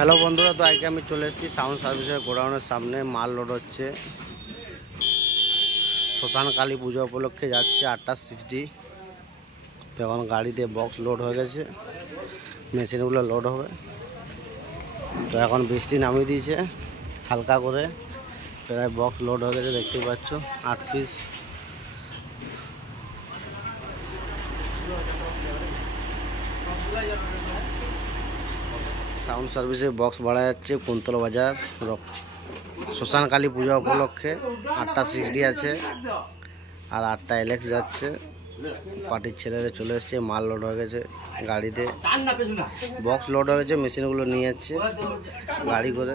Hello বন্ধুরা, তো আজকে আমি চলে এসেছি সাউন্ড সার্ভিসের গোডাউনের সামনে। মাল লোড হচ্ছে, শ্মশান কালী পুজো উপলক্ষে যাচ্ছে 8:60। তো এখন গাড়িতে বক্স লোড হয়ে গেছে, মেশিনগুলো লোড হবে। তো এখন বৃষ্টি নামিয়ে দিয়েছে হালকা করে, প্রায় বক্স লোড হয়ে গেছে, দেখতেই পাচ্ছ 8 পিস। সাউন্ড সার্ভিসের বক্স ভাড়া যাচ্ছে কুন্তলা বাজার শ্মশান কালী পূজা উপলক্ষে। 8:60 আছে আর 8টা এলেক্স যাচ্ছে। পার্টির ছেলেরা চলে এসছে, মাল লোড হয়ে গেছে গাড়িতে, বক্স লোড হয়ে গেছে, মেশিনগুলো নিয়ে যাচ্ছে গাড়ি করে।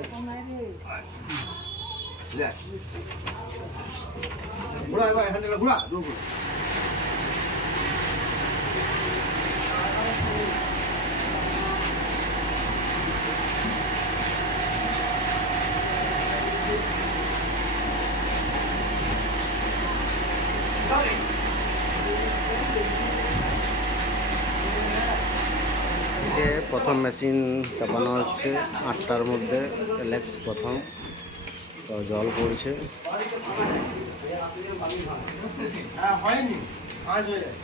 প্রথম মেশিন চাপানো হচ্ছে 8টার মধ্যে, এলেক্স প্রথম। তো জল পড়ছে, হয়নি আজ হয়ে যায়।